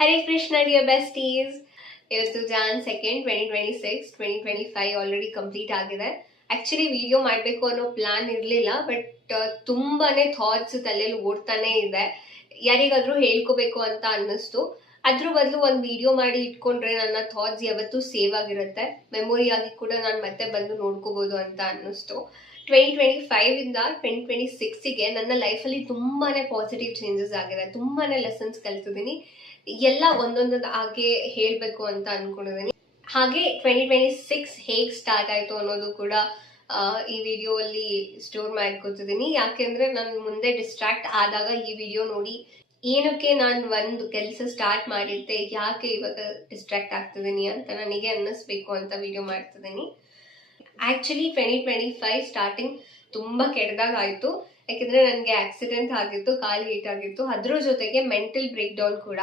Hare Krishna dear besties. ಇವತ್ತು John 2nd 2026 2025 already complete ಆಗಿದೆ. Actually video ಮಾಡಬೇಕು ಅನ್ನೋ ಪ್ಲಾನ್ ಇರಲಿಲ್ಲ, ಬಟ್ ತುಂಬಾನೇ ಥಾಟ್ಸ್ ತಲೆಯಲ್ಲಿ ಓಡ್ತಾನೆ ಇದೆ. ಯಾರಿಗಾದ್ರೂ ಹೇಳ್ಕೋಬೇಕು ಅಂತ ಅನ್ನಿಸ್ತು. ಅದ್ರ ಬದಲು ಒಂದು ವಿಡಿಯೋ ಮಾಡಿ ಇಟ್ಕೊಂಡ್ರೆ ನನ್ನ ಥಾಟ್ಸ್ ಯಾವತ್ತೂ ಸೇವ್ ಆಗಿರುತ್ತೆ, ಮೆಮೊರಿ ಆಗಿ ಕೂಡ ನಾನು ಮತ್ತೆ ಬಂದು ನೋಡ್ಕೋಬಹುದು ಅಂತ ಅನ್ನಿಸ್ತು. 2025 ಇಂದ 2026ಗೆ ನನ್ನ ಲೈಫಲ್ಲಿ ತುಂಬಾನೇ ಪಾಸಿಟಿವ್ ಚೇಂಜಸ್ ಆಗಿದೆ, ತುಂಬಾನೇ ಲೆಸನ್ಸ್ ಕಲ್ತಿದ್ದೀನಿ. ಎಲ್ಲ ಒಂದೊಂದು ಹಾಗೆ ಹೇಳಬೇಕು ಅಂತ ಅನ್ಕೊಂಡಿದ್ದೀನಿ. ಹಾಗೆ 2026 ಹೇಗೆ ಸ್ಟಾರ್ಟ್ ಆಯ್ತು ಅನ್ನೋದು ಕೂಡ ಈ ವಿಡಿಯೋ ಅಲ್ಲಿ ಸ್ಟೋರ್ ಮಾಡ್ಕೊತಿದ್ದೀನಿ. ಯಾಕೆಂದ್ರೆ ನಾನು ಮುಂದೆ ಡಿಸ್ಟ್ರಾಕ್ಟ್ ಆದಾಗ ಈ ವಿಡಿಯೋ ನೋಡಿ ಏನಕ್ಕೆ ನಾನು ಒಂದು ಕೆಲಸ ಸ್ಟಾರ್ಟ್ ಮಾಡಿದ್ದೆ, ಯಾಕೆ ಇವಾಗ ಡಿಸ್ಟ್ರಾಕ್ಟ್ ಆಗ್ತಿದ್ದೀನಿ ಅಂತ ನನಗೆ ಅನ್ನಿಸ್ಬೇಕು ಅಂತ ವಿಡಿಯೋ ಮಾಡ್ತಿದ್ದೀನಿ. ಆಕ್ಚುಲಿ 2025 ಸ್ಟಾರ್ಟಿಂಗ್ ತುಂಬಾ ಕೆಟ್ಟದಾಗಾಯ್ತು. ಯಾಕೆಂದ್ರೆ ನನಗೆ ಆಕ್ಸಿಡೆಂಟ್ ಆಗಿತ್ತು, ಕಾಲು ಹೀಟ್ ಆಗಿತ್ತು. ಅದ್ರ ಜೊತೆಗೆ ಮೆಂಟಲ್ ಬ್ರೇಕ್ ಡೌನ್ ಕೂಡ.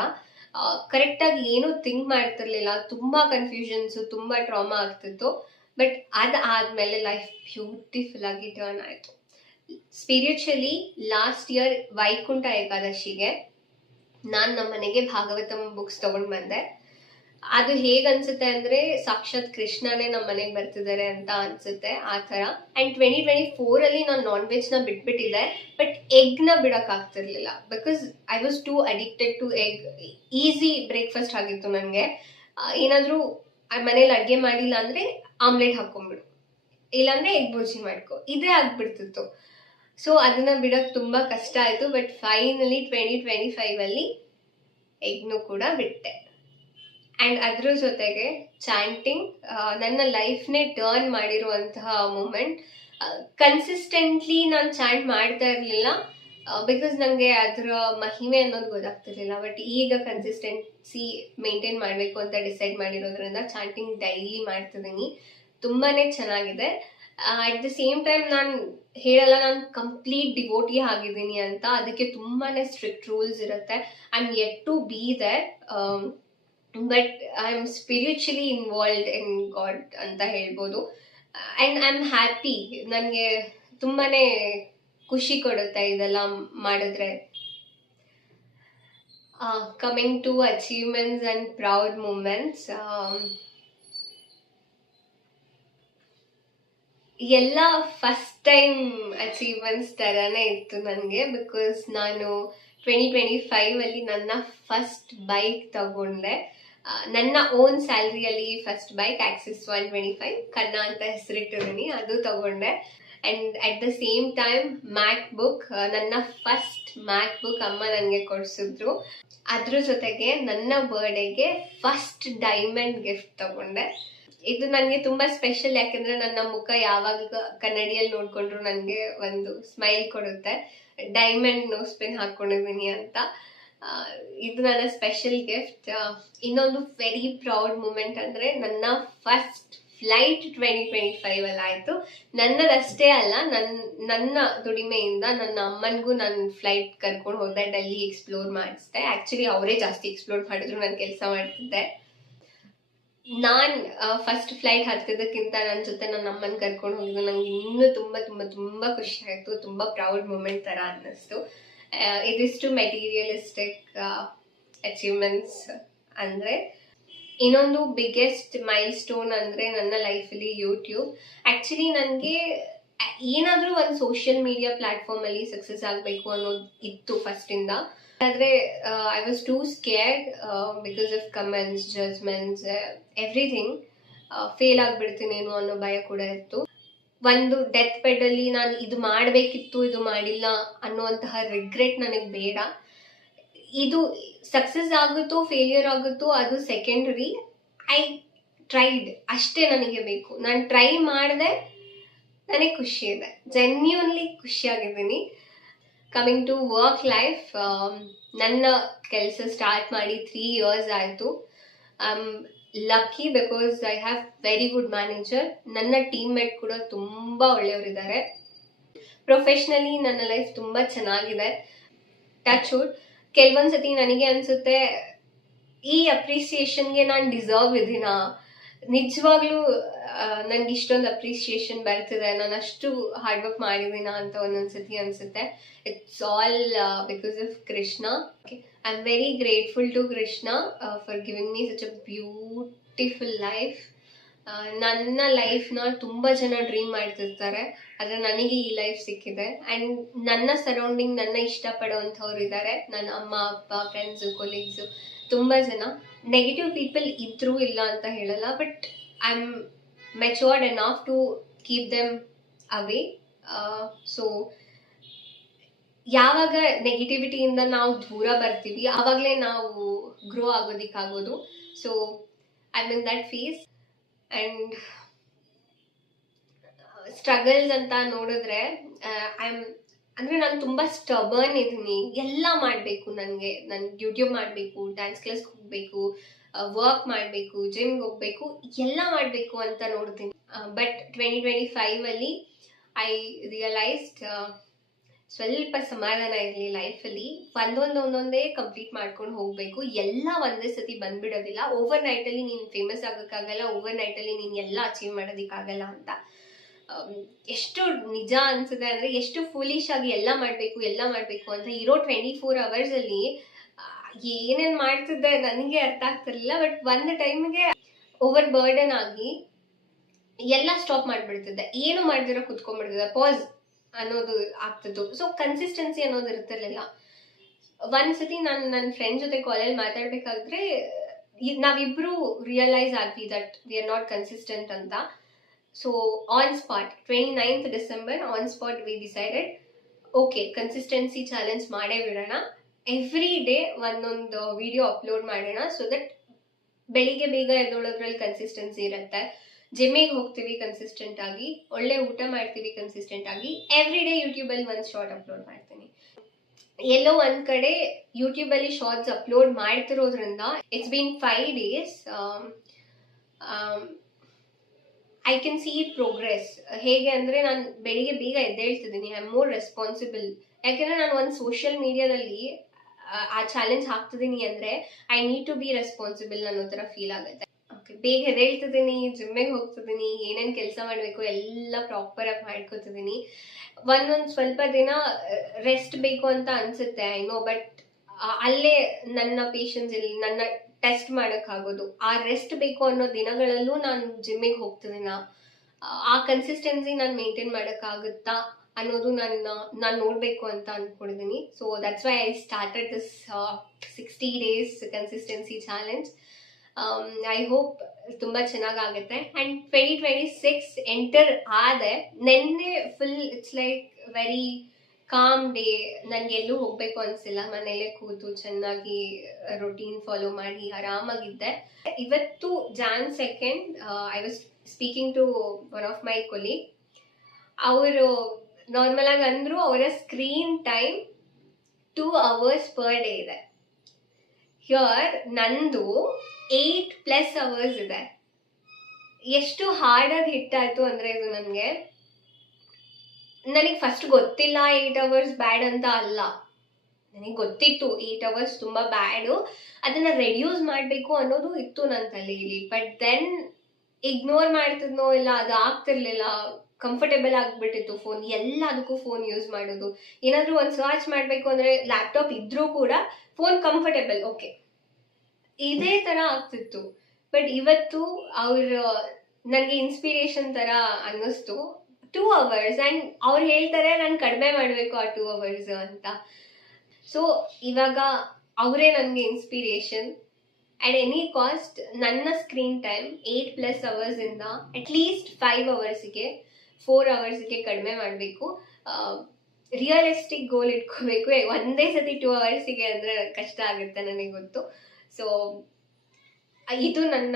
ಕರೆಕ್ಟ್ ಆಗಿ ಏನೂ ಥಿಂಕ್ ಮಾಡ್ತಿರ್ಲಿಲ್ಲ, ತುಂಬಾ ಕನ್ಫ್ಯೂಷನ್ಸ್, ತುಂಬಾ ಟ್ರಾಮಾ ಆಗ್ತಿತ್ತು. ಬಟ್ ಅದಾದ್ಮೇಲೆ ಲೈಫ್ ಬ್ಯೂಟಿಫುಲ್ ಆಗಿ ಟರ್ನ್ ಆಯ್ತು. ಸ್ಪಿರಿಚುವಲಿ ಲಾಸ್ಟ್ ಇಯರ್ ವೈಕುಂಠ ಏಕಾದಶಿಗೆ ನಾನು ನಮ್ಮ ಮನೆಗೆ ಭಾಗವತಂ ಬುಕ್ಸ್ ತಗೊಂಡ್ ಬಂದೆ. ಅದು ಹೇಗ್ ಅನ್ಸುತ್ತೆ ಅಂದ್ರೆ ಸಾಕ್ಷಾತ್ ಕೃಷ್ಣನೇ ನಮ್ಮ ಮನೆಗೆ ಬರ್ತಿದ್ದಾರೆ ಅಂತ ಅನ್ಸುತ್ತೆ, ಆ ತರ. ಅಂಡ್ 2024 ಅಲ್ಲಿ ನಾನು ನಾನ್ ವೆಜ್ ನ ಬಿಟ್ಬಿಟ್ಟಿದ್ದೆ, ಬಟ್ ಎಗ್ ನ ಬಿಡಕ್ ಆಗ್ತಿರ್ಲಿಲ್ಲ. Because I was too addicted to egg. Easy breakfast ಆಗಿತ್ತು ನನಗೆ. ಏನಾದ್ರೂ ಮನೇಲಿ ಅಡ್ಗೆ ಮಾಡಿಲ್ಲ ಅಂದ್ರೆ ಆಮ್ಲೆಟ್ ಹಾಕೊಂಡ್ಬಿಡು, ಇಲ್ಲಾಂದ್ರೆ ಎಗ್ ಬುರ್ಜಿ ಮಾಡ್ಕೊ, ಇದೇ ಆಗ್ಬಿಡ್ತಿತ್ತು. ಸೊ ಅದನ್ನ ಬಿಡಕ್ ತುಂಬಾ ಕಷ್ಟ ಆಯ್ತು. ಬಟ್ ಫೈನಲಿ 2025 ಅಲ್ಲಿ ಎಗ್ನು ಕೂಡ ಬಿಟ್ಟೆ. ಅಂಡ್ ಅದ್ರ ಜೊತೆಗೆ ಚಾಂಟಿಂಗ್ ನನ್ನ ಲೈಫ್ನೇ ಟರ್ನ್ ಮಾಡಿರುವಂತಹ ಮೂಮೆಂಟ್. ಕನ್ಸಿಸ್ಟೆಂಟ್ಲಿ ನಾನು ಚಾಂಟ್ ಮಾಡ್ತಾ ಇರಲಿಲ್ಲ, ಬಿಕಾಸ್ ನನಗೆ ಅದರ ಮಹಿಮೆ ಅನ್ನೋದು ಗೊತ್ತಾಗ್ತಿರ್ಲಿಲ್ಲ. ಬಟ್ ಈಗ ಕನ್ಸಿಸ್ಟೆನ್ಸಿ ಮೇಂಟೈನ್ ಮಾಡಬೇಕು ಅಂತ ಡಿಸೈಡ್ ಮಾಡಿರೋದ್ರಿಂದ ಚಾಂಟಿಂಗ್ ಡೈಲಿ ಮಾಡ್ತಿದ್ದೀನಿ. ತುಂಬಾನೇ ಚೆನ್ನಾಗಿದೆ. ಅಟ್ ದ ಸೇಮ್ ಟೈಮ್ ನಾನು ಹೇಳಲ್ಲ ನಾನು ಕಂಪ್ಲೀಟ್ ಡಿವೋಟಿ ಆಗಿದ್ದೀನಿ ಅಂತ. ಅದಕ್ಕೆ ತುಂಬಾನೇ ಸ್ಟ್ರಿಕ್ಟ್ ರೂಲ್ಸ್ ಇರುತ್ತೆ. I am yet to be there, but I am spiritually involved in God ಅಂತ ಹೇಳ್ಬೋದು. And I am happy. ನನಗೆ ತುಂಬಾನೇ ಖುಷಿ ಕೊಡುತ್ತೆ ಇದೆಲ್ಲ ಮಾಡಿದ್ರೆ. Coming to achievements and proud moments, ಎಲ್ಲ ಫಸ್ಟ್ ಟೈಮ್ ಅಚೀವ್ಮೆಂಟ್ಸ್ ತರಾನೇ ಇತ್ತು ನನಗೆ. ಬಿಕಾಸ್ ನಾನು 2025 ಅಲ್ಲಿ ನನ್ನ ಫಸ್ಟ್ ಬೈಕ್ ತಗೊಂಡೆ. ನನ್ನ ಓನ್ ಸ್ಯಾಲ್ರಿಯಲ್ಲಿ ಫಸ್ಟ್ ಬೈಕ್ ಆಕ್ಸಿಸ್ 125 ಕನ್ನ ಅಂತ ಹೆಸರಿಟ್ಟಿದ್ದೀನಿ, ಅದು ತಗೊಂಡೆ. And at the same time MacBook, ನನ್ನ ಫಸ್ಟ್ ಮ್ಯಾಕ್ ಬುಕ್ ಅಮ್ಮ ನನಗೆ ಕೊಡಿಸಿದ್ರು. ಅದ್ರ ಜೊತೆಗೆ ನನ್ನ ಬರ್ಡೇಗೆ ಫಸ್ಟ್ ಡೈಮಂಡ್ ಗಿಫ್ಟ್ ತಗೊಂಡೆ. ಇದು ನನಗೆ ತುಂಬಾ ಸ್ಪೆಷಲ್, ಯಾಕೆಂದ್ರೆ ನನ್ನ ಮುಖ ಯಾವಾಗ ಕನ್ನಡಿಯಲ್ಲಿ ನೋಡ್ಕೊಂಡ್ರು ನನಗೆ ಒಂದು ಸ್ಮೈಲ್ ಕೊಡುತ್ತೆ. ಡೈಮಂಡ್ ನೋಸ್ ಪಿನ್ ಹಾಕೊಂಡಿದ್ದೀನಿ ಅಂತ. ಇದು ನನ್ನ ಸ್ಪೆಷಲ್ ಗಿಫ್ಟ್. ಇನ್ನೊಂದು ವೆರಿ ಪ್ರೌಡ್ ಮೂಮೆಂಟ್ ಅಂದ್ರೆ ನನ್ನ ಫಸ್ಟ್ ಫ್ಲೈಟ್ 2025 ಅಲ್ಲಿ ಆಯ್ತು. ನನ್ನದಷ್ಟೇ ಅಲ್ಲ, ನನ್ನ ದುಡಿಮೆಯಿಂದ ನನ್ನ ಅಮ್ಮನಿಗೂ ನಾನು ಫ್ಲೈಟ್ ಕರ್ಕೊಂಡು ಹೋದೆ, ಡೆಲ್ಲಿ ಎಕ್ಸ್ಪ್ಲೋರ್ ಮಾಡಿಸ್ದೆ. ಆಕ್ಚುಲಿ ಅವರೇ ಜಾಸ್ತಿ ಎಕ್ಸ್ಪ್ಲೋರ್ ಮಾಡಿದ್ರು, ನಾನು ಕೆಲಸ ಮಾಡ್ತಿದ್ದೆ. ನಾನ್ ಫಸ್ಟ್ ಫ್ಲೈಟ್ ಹತ್ತಿದ್ದಕ್ಕಿಂತ ನನ್ನ ಜೊತೆ ನನ್ನ ಅಮ್ಮನ ಕರ್ಕೊಂಡು ಹೋಗಿದ್ದು ನಂಗೆ ಇನ್ನೂ ತುಂಬಾ ತುಂಬಾ ತುಂಬಾ ಖುಷಿ ಆಯ್ತು. ತುಂಬಾ ಪ್ರೌಡ್ ಮೂಮೆಂಟ್ ತರ ಅನ್ನಿಸ್ತು. ಇದಿಷ್ಟು ಮೆಟೀರಿಯಲಿಸ್ಟಿಕ್ ಅಚೀವ್ಮೆಂಟ್ಸ್. ಅಂದ್ರೆ ಇನ್ನೊಂದು ಬಿಗ್ಗೆಸ್ಟ್ ಮೈಲ್ ಸ್ಟೋನ್ ಅಂದ್ರೆ ನನ್ನ ಲೈಫಲ್ಲಿ ಯೂಟ್ಯೂಬ್. ಆಕ್ಚುಲಿ ನನಗೆ ಏನಾದ್ರೂ ಒಂದು ಸೋಷಿಯಲ್ ಮೀಡಿಯಾ ಪ್ಲಾಟ್ಫಾರ್ಮ್ ಅಲ್ಲಿ ಸಕ್ಸಸ್ ಆಗ್ಬೇಕು ಅನ್ನೋದು ಇತ್ತು ಫಸ್ಟ್ ಇಂದ. ಆದ್ರೆ I was too scared because of comments, judgments, everything. Fail ಆಗ್ಬಿಡ್ತೀನೇನೋ ಅನ್ನೋ ಭಯ ಕೂಡ ಇತ್ತು. ಒಂದು ಡೆತ್ ಬೆಡ್ ಅಲ್ಲಿ ನಾನು ಇದು ಮಾಡಬೇಕಿತ್ತು, ಇದು ಮಾಡಿಲ್ಲ ಅನ್ನುವಂತಹ ರಿಗ್ರೆಟ್ ನನಗೆ ಬೇಡ. ಇದು ಸಕ್ಸಸ್ ಆಗುತ್ತೋ ಫೇಲಿಯರ್ ಆಗುತ್ತೋ ಅದು ಸೆಕೆಂಡರಿ. ಐ ಟ್ರೈಡ್ ಅಷ್ಟೇ ನನಗೆ ಬೇಕು. ನಾನು ಟ್ರೈ ಮಾಡಿದೆ, ನನಗೆ ಖುಷಿ ಇದೆ, ಜೆನ್ಯೂನ್ಲಿ ಖುಷಿಯಾಗಿದ್ದೀನಿ. ಕಮಿಂಗ್ ಟು ವರ್ಕ್ ಲೈಫ್, ನನ್ನ ಕೆಲಸ ಸ್ಟಾರ್ಟ್ ಮಾಡಿ 3 years ಆಯಿತು. I am lucky because I have very good manager. ನನ್ನ ಟೀಮ್ ಮೇಟ್ ಕೂಡ ತುಂಬ ಒಳ್ಳೆಯವರಿದ್ದಾರೆ. ಪ್ರೊಫೆಷ್ನಲಿ ನನ್ನ ಲೈಫ್ ತುಂಬ ಚೆನ್ನಾಗಿದೆ. Touch wood. ಕೆಲವೊಂದ್ಸತಿ ನನಗೆ ಅನಿಸುತ್ತೆ ಈ ಅಪ್ರಿಸಿಯೇಷನ್ಗೆ ನಾನು ಡಿಸರ್ವ್ ಇದೀನಾ, ನಿಜವಾಗ್ಲೂ ನನ್ಗೆ ಇಷ್ಟೊಂದು ಅಪ್ರಿಸಿಯೇಷನ್ ಬರ್ತಿದೆ, ನಾನು ಅಷ್ಟು ಹಾರ್ಡ್ ವರ್ಕ್ ಮಾಡಿದ್ದೀನ ಅಂತ ಒಂದೊಂದ್ಸತಿ ಅನ್ಸುತ್ತೆ. It's all because of Krishna. I am very grateful to Krishna for giving me such a beautiful life. ನನ್ನ ಲೈಫ್ನ ತುಂಬ ಜನ ಡ್ರೀಮ್ ಮಾಡ್ತಿರ್ತಾರೆ, ಆದರೆ ನನಗೆ ಈ ಲೈಫ್ ಸಿಕ್ಕಿದೆ. ಆ್ಯಂಡ್ ನನ್ನ ಸರೌಂಡಿಂಗ್ ನನ್ನ ಇಷ್ಟಪಡೋವಂಥವ್ರು ಇದ್ದಾರೆ, ನನ್ನ ಅಮ್ಮ ಅಪ್ಪ, ಫ್ರೆಂಡ್ಸು, ಕೊಲೀಗ್ಸು, ತುಂಬ ಜನ. ನೆಗೆಟಿವ್ ಪೀಪಲ್ ಇದ್ರೂ ಇಲ್ಲ ಅಂತ ಹೇಳಲ್ಲ, but I am matured enough to keep them away. So ಯಾವಾಗ ನೆಗೆಟಿವಿಟಿಯಿಂದ ನಾವು ದೂರ ಬರ್ತೀವಿ ಆವಾಗಲೇ ನಾವು ಗ್ರೋ ಆಗೋದಿಕ್ಕಾಗೋದು. So I mean that phase. And struggles ಅಂತ ನೋಡಿದ್ರೆ ಅಂದರೆ ನಾನು ತುಂಬ ಸ್ಟಬರ್ನ್ ಇದ್ದೀನಿ. ಎಲ್ಲ ಮಾಡಬೇಕು, ನಾನು ಯೂಟ್ಯೂಬ್ ಮಾಡಬೇಕು, ಡ್ಯಾನ್ಸ್ ಕ್ಲಾಸ್ಗೆ ಹೋಗಬೇಕು, ವರ್ಕ್ ಮಾಡಬೇಕು, ಜಿಮ್ಗೆ ಹೋಗಬೇಕು, ಎಲ್ಲ ಮಾಡಬೇಕು ಅಂತ ನೋಡ್ತೀನಿ. ಬಟ್ 2025 ಐ ರಿಯಲೈಸ್ಡ್ ಸ್ವಲ್ಪ ಸಮಾಧಾನ ಇರಲಿ ಲೈಫಲ್ಲಿ. ಒಂದೊಂದೇ ಕಂಪ್ಲೀಟ್ ಮಾಡ್ಕೊಂಡು ಹೋಗಬೇಕು. ಎಲ್ಲ ಒಂದೇ ಸತಿ ಬಂದ್ಬಿಡೋದಿಲ್ಲ. ಓವರ್ ನೈಟಲ್ಲಿ ನೀನು ಫೇಮಸ್ ಆಗೋಕ್ಕಾಗಲ್ಲ, ಓವರ್ ನೈಟಲ್ಲಿ ನೀನು ಎಲ್ಲ ಅಚೀವ್ ಮಾಡೋದಕ್ಕಾಗಲ್ಲ ಅಂತ. ಎಷ್ಟು ನಿಜ ಅನ್ಸುತ್ತೆ ಅಂದರೆ, ಎಷ್ಟು ಫೂಲಿಶ್ ಆಗಿ ಎಲ್ಲ ಮಾಡಬೇಕು ಅಂತ ಇರೋ 24 hours ಏನೇನು ಮಾಡ್ತಿದ್ದೆ ನನಗೆ ಅರ್ಥ ಆಗ್ತಿರ್ಲಿಲ್ಲ. ಬಟ್ ಒಂದು ಟೈಮ್ಗೆ ಓವರ್ ಬರ್ಡನ್ ಆಗಿ ಎಲ್ಲ ಸ್ಟಾಪ್ ಮಾಡಿಬಿಡ್ತಿದ್ದೆ, ಏನು ಮಾಡ್ದಿರೋ ಕುತ್ಕೊಂಡ್ಬಿಡ್ತಿದ್ದೆ, ಪಾಸ್ ಅನ್ನೋದು ಆಗ್ತಿತ್ತು. ಸೊ ಕನ್ಸಿಸ್ಟೆನ್ಸಿ ಅನ್ನೋದು ಇರ್ತಿರ್ಲಿಲ್ಲ. ಒಂದ್ಸತಿ ನಾನು ನನ್ನ ಫ್ರೆಂಡ್ ಜೊತೆ ಕಾಲೇಜ್ ಮಾತಾಡ್ಬೇಕಾದ್ರೆ ನಾವಿಬ್ರು ರಿಯಲೈಸ್ ಆದ್ವಿ that we are not consistent ಅಂತ. So on spot 29th December on spot we decided, okay consistency challenge ಮಾಡೇ ಬಿಡೋಣ, ಎವ್ರಿ ಡೇ ಒಂದೊಂದು ವಿಡಿಯೋ ಅಪ್ಲೋಡ್ ಮಾಡೋಣ. ಸೊ ದಟ್ ಬೆಳಿಗ್ಗೆ ಬೇಗ ಎದ್ದೊಳೋದ್ರಲ್ಲಿ ಕನ್ಸಿಸ್ಟೆನ್ಸಿ ಇರುತ್ತೆ, ಜಿಮ್ಮಿಗೆ ಹೋಗ್ತೀವಿ ಕನ್ಸಿಸ್ಟೆಂಟ್ ಆಗಿ, ಒಳ್ಳೆ ಊಟ ಮಾಡ್ತೀವಿ ಕನ್ಸಿಸ್ಟೆಂಟ್ ಆಗಿ, ಎವ್ರಿ ಡೇ ಯೂಟ್ಯೂಬಲ್ಲಿ ಒಂದು ಶಾರ್ಟ್ ಅಪ್ಲೋಡ್ ಮಾಡ್ತೀನಿ. ಎಲ್ಲೋ ಒಂದು ಕಡೆ ಯೂಟ್ಯೂಬಲ್ಲಿ ಶಾರ್ಟ್ಸ್ ಅಪ್ಲೋಡ್ ಮಾಡ್ತಿರೋದ್ರಿಂದ it's been 5 days, I can see progress. ಹೇಗೆ ಅಂದರೆ ನಾನು ಬೆಳಿಗ್ಗೆ ಬೇಗ ಎದ್ದೇಳ್ತಿದ್ದೀನಿ, ಐ ಆಮ್ ಮೋರ್ ರೆಸ್ಪಾನ್ಸಿಬಲ್. ಯಾಕೆಂದರೆ ನಾನು ಒಂದು ಸೋಷಿಯಲ್ ಮೀಡಿಯಾದಲ್ಲಿ ಆ ಚಾಲೆಂಜ್ ಹಾಕ್ತಿದ್ದೀನಿ ಅಂದರೆ I need to be responsible ಅನ್ನೋ ಥರ ಫೀಲ್ ಆಗುತ್ತೆ. ಓಕೆ, ಬೇಗ ಎದ್ದೇಳ್ತಿದ್ದೀನಿ, ಜಿಮ್ಮಿಗೆ ಹೋಗ್ತಿದ್ದೀನಿ, ಏನೇನು ಕೆಲಸ ಮಾಡಬೇಕು ಎಲ್ಲ ಪ್ರಾಪರಾಗಿ ಮಾಡ್ಕೋತಿದ್ದೀನಿ. ಒಂದೊಂದು ಸ್ವಲ್ಪ ದಿನ ರೆಸ್ಟ್ ಬೇಕು ಅಂತ ಅನಿಸುತ್ತೆ, ಐ ನೋ, ಬಟ್ ಅಲ್ಲೇ ನನ್ನ ಪೇಷನ್ಸ್ ಇಲ್ಲಿ ನನ್ನ ಟೆಸ್ಟ್ ಮಾಡೋಕ್ಕಾಗೋದು. ಆ ರೆಸ್ಟ್ ಬೇಕು ಅನ್ನೋ ದಿನಗಳಲ್ಲೂ ನಾನು ಜಿಮ್ಮಿಗೆ ಹೋಗ್ತಿದ್ದೀನ, ಆ ಕನ್ಸಿಸ್ಟೆನ್ಸಿ ನಾನು ಮೇಂಟೈನ್ ಮಾಡೋಕ್ಕಾಗುತ್ತಾ ಅನ್ನೋದು ನಾನು ನೋಡಬೇಕು ಅಂತ ಅಂದ್ಕೊಂಡಿದ್ದೀನಿ. So that's why I started this 60 days consistency challenge. I hope ತುಂಬ ಚೆನ್ನಾಗಾಗುತ್ತೆ. ಆ್ಯಂಡ್ 2026 ಎಂಟರ್ ಆದೆ. ನೆನ್ನೆ full it's like very calm day. ನನಗೆಲ್ಲೂ ಹೋಗಬೇಕು ಅನಿಸಿಲ್ಲ, ಮನೇಲೆ ಕೂತು ಚೆನ್ನಾಗಿ ರೊಟೀನ್ ಫಾಲೋ ಮಾಡಿ ಆರಾಮಾಗಿದ್ದೆ. ಇವತ್ತು Jan 2nd I was speaking to one of my colleague. ಅವರು ನಾರ್ಮಲ್ ಆಗಿ ಅಂದರು ಅವರ screen time 2 hours per day ಇದೆ. ಹಿಯರ್ ನಂದು 8+ hours ಇದೆ. ಎಷ್ಟು ಹಾರ್ಡಾಗಿ ಹಿಟ್ಟಾಯ್ತು ಅಂದರೆ ಇದು ನನಗೆ ಫಸ್ಟ್ ಗೊತ್ತಿಲ್ಲ 8 hours ಬ್ಯಾಡ್ ಅಂತ ಅಲ್ಲ, ನನಗೆ ಗೊತ್ತಿತ್ತು 8 hours ತುಂಬ ಬ್ಯಾಡು, ಅದನ್ನು ರೆಡ್ಯೂಸ್ ಮಾಡಬೇಕು ಅನ್ನೋದು ಇತ್ತು ನನ್ನ ತಲೆಯಲ್ಲಿ. ಬಟ್ ದೆನ್ ಇಗ್ನೋರ್ ಮಾಡ್ತಿದ್ನೋ ಇಲ್ಲ, ಅದು ಆಗ್ತಿರ್ಲಿಲ್ಲ, ಕಂಫರ್ಟೇಬಲ್ ಆಗಿಬಿಟ್ಟಿತ್ತು ಫೋನ್, ಎಲ್ಲದಕ್ಕೂ ಫೋನ್ ಯೂಸ್ ಮಾಡೋದು. ಏನಾದರೂ ಒಂದು ಸರ್ಚ್ ಮಾಡಬೇಕು ಅಂದರೆ ಲ್ಯಾಪ್ಟಾಪ್ ಇದ್ರೂ ಕೂಡ ಫೋನ್ ಕಂಫರ್ಟೇಬಲ್, ಓಕೆ, ಇದೇ ಥರ ಆಗ್ತಿತ್ತು. ಬಟ್ ಇವತ್ತು ಅವರು ನನಗೆ ಇನ್ಸ್ಪಿರೇಷನ್ ಥರ ಅನ್ನಿಸ್ತು. 2 hours, ಆ್ಯಂಡ್ ಅವ್ರು ಹೇಳ್ತಾರೆ ನಾನು ಕಡಿಮೆ ಮಾಡಬೇಕು ಆ 2 hours ಅಂತ. ಸೊ ಇವಾಗ ಅವರೇ ನನಗೆ ಇನ್ಸ್ಪಿರೇಷನ್. ಅಟ್ ಎನಿ ಕಾಸ್ಟ್ ನನ್ನ ಸ್ಕ್ರೀನ್ ಟೈಮ್ 8+ hours ಇಂದ ಅಟ್ಲೀಸ್ಟ್ 5 hours-ಗೆ 4 hours-ಗೆ ಕಡಿಮೆ ಮಾಡಬೇಕು. ರಿಯಲಿಸ್ಟಿಕ್ ಗೋಲ್ ಇಟ್ಕೋಬೇಕು. ಒಂದೇ ಸತಿ 2 hours-ಗೆ ಅಂದರೆ ಕಷ್ಟ ಆಗುತ್ತೆ, ನನಗೆ ಗೊತ್ತು. ಸೊ ಇದು ನನ್ನ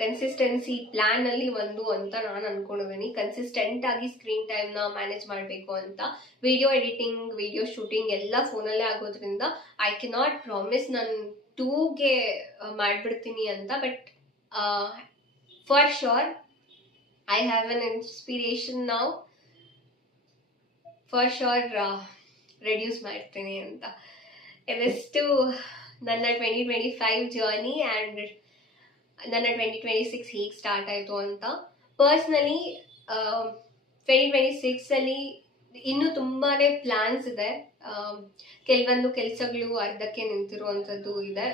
ಕನ್ಸಿಸ್ಟೆನ್ಸಿ ಪ್ಲ್ಯಾನಲ್ಲಿ ಒಂದು ಅಂತ ನಾನು ಅಂದ್ಕೊಂಡಿದ್ದೀನಿ. ಕನ್ಸಿಸ್ಟೆಂಟ್ ಆಗಿ ಸ್ಕ್ರೀನ್ ಟೈಮ್ನ ಮ್ಯಾನೇಜ್ ಮಾಡಬೇಕು ಅಂತ. ವಿಡಿಯೋ ಎಡಿಟಿಂಗ್, ವಿಡಿಯೋ ಶೂಟಿಂಗ್ ಎಲ್ಲ ಫೋನಲ್ಲೇ ಆಗೋದ್ರಿಂದ ಐ ಕೆನಾಟ್ ಪ್ರಾಮಿಸ್ ನಾನು 2ಗೆ ಮಾಡಿಬಿಡ್ತೀನಿ ಅಂತ. But for sure I have an inspiration now, for sure reduce ಮಾಡ್ತೀನಿ ಅಂತ. ಇದಷ್ಟು ನನ್ನ 2025 ಜರ್ನಿ ಆ್ಯಂಡ್ ನನ್ನ 2026 ಹೇಗೆ ಸ್ಟಾರ್ಟ್ ಆಯಿತು ಅಂತ. ಪರ್ಸ್ನಲಿ 2026 ಇನ್ನೂ ತುಂಬಾ ಪ್ಲ್ಯಾನ್ಸ್ ಇದೆ. ಕೆಲವೊಂದು ಕೆಲಸಗಳು ಅರ್ಧಕ್ಕೆ ನಿಂತಿರುವಂಥದ್ದು ಇದೆ.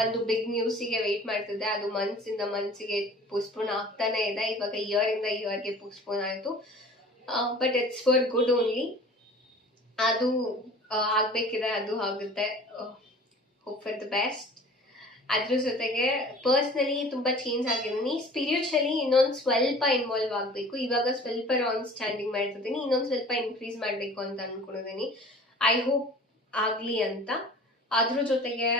ಒಂದು ಬಿಗ್ ನ್ಯೂಸಿಗೆ ವೆಯ್ಟ್ ಮಾಡ್ತಿದ್ದೆ, ಅದು ಮಂತ್ಸಿಂದ ಮಂತ್ಸಿಗೆ ಪೋಸ್ಟ್ಪೋನ್ ಆಗ್ತಾನೆ ಇದೆ. ಇವಾಗ ಇಯರಿಂದ ಇಯರ್ಗೆ ಪೋಸ್ಟ್ಪೋನ್ ಆಯಿತು. But it's for good only. ಅದು ಆಗಬೇಕಿದೆ, ಅದು ಆಗುತ್ತೆ. Hope for the best. ಅದ್ರ ಜೊತೆಗೆ ಪರ್ಸ್ನಲಿ ತುಂಬ ಚೇಂಜ್ ಆಗಿದ್ದೀನಿ. ಸ್ಪಿರಿಚುವಲಿ ಇನ್ನೊಂದು ಸ್ವಲ್ಪ ಇನ್ವಾಲ್ವ್ ಆಗಬೇಕು. ಇವಾಗ ಸ್ವಲ್ಪ ರಾಂಗ್ ಸ್ಟ್ಯಾಂಡಿಂಗ್ ಮಾಡ್ತಿದ್ದೀನಿ, ಇನ್ನೊಂದು ಸ್ವಲ್ಪ ಇನ್ಕ್ರೀಸ್ ಮಾಡಬೇಕು ಅಂತ ಅಂದ್ಕೊಂಡಿದ್ದೀನಿ. ಐ ಹೋಪ್ ಆಗಲಿ ಅಂತ. ಅದ್ರ ಜೊತೆಗೆ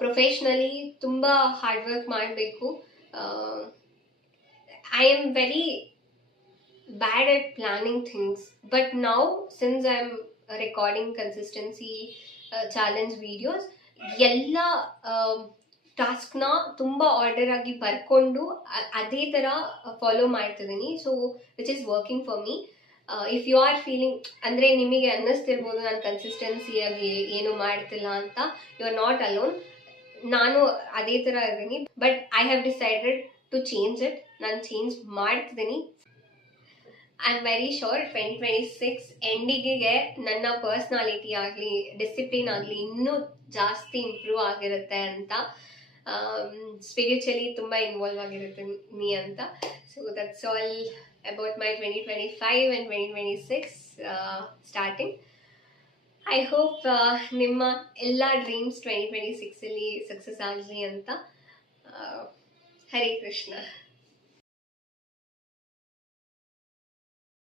ಪ್ರೊಫೆಷ್ನಲಿ ತುಂಬ ಹಾರ್ಡ್ ವರ್ಕ್ ಮಾಡಬೇಕು. I am very bad at planning things, but now since I'm recording consistency challenge videos, ಎಲ್ಲ ಟಾಸ್ಕ್ನ ತುಂಬ ಆರ್ಡರ್ ಆಗಿ ಬರ್ಕೊಂಡು ಅದೇ ಥರ ಫಾಲೋ ಮಾಡ್ತಿದ್ದೀನಿ. So which is working for me. If you are feeling, ಅಂದರೆ ನಿಮಗೆ ಅನ್ನಿಸ್ತಿರ್ಬೋದು ನಾನು ಕನ್ಸಿಸ್ಟೆನ್ಸಿಯಾಗಿ ಏನು ಮಾಡ್ತಿಲ್ಲ ಅಂತ, ಯು ಆರ್ ನಾಟ್ ಅಲೋನ್. ನಾನು ಅದೇ ಥರ ಇದ್ದೀನಿ, but I have decided to change it. ನಾನು ಚೇಂಜ್ ಮಾಡ್ತಿದ್ದೀನಿ. ಐ ಆಮ್ ವೆರಿ ಶೋರ್ 2026 ಎಂಡಿಗೆ ನನ್ನ ಪರ್ಸ್ನಾಲಿಟಿ ಆಗಲಿ ಡಿಸಿಪ್ಲಿನ್ ಆಗಲಿ ಇನ್ನೂ ಜಾಸ್ತಿ ಇಂಪ್ರೂವ್ ಆಗಿರುತ್ತೆ ಅಂತ. ಸ್ಪಿರಿಚುವಲಿ ತುಂಬ ಇನ್ವಾಲ್ವ್ ಆಗಿರುತ್ತೆ ಅಂತ. So that's all about my 2025 and 2026 starting. I hope ನಿಮ್ಮ ಎಲ್ಲ ಡ್ರೀಮ್ಸ್ 2026 ಸಕ್ಸಸ್ ಆಗಲಿ ಅಂತ. ಹರೇ ಕೃಷ್ಣ.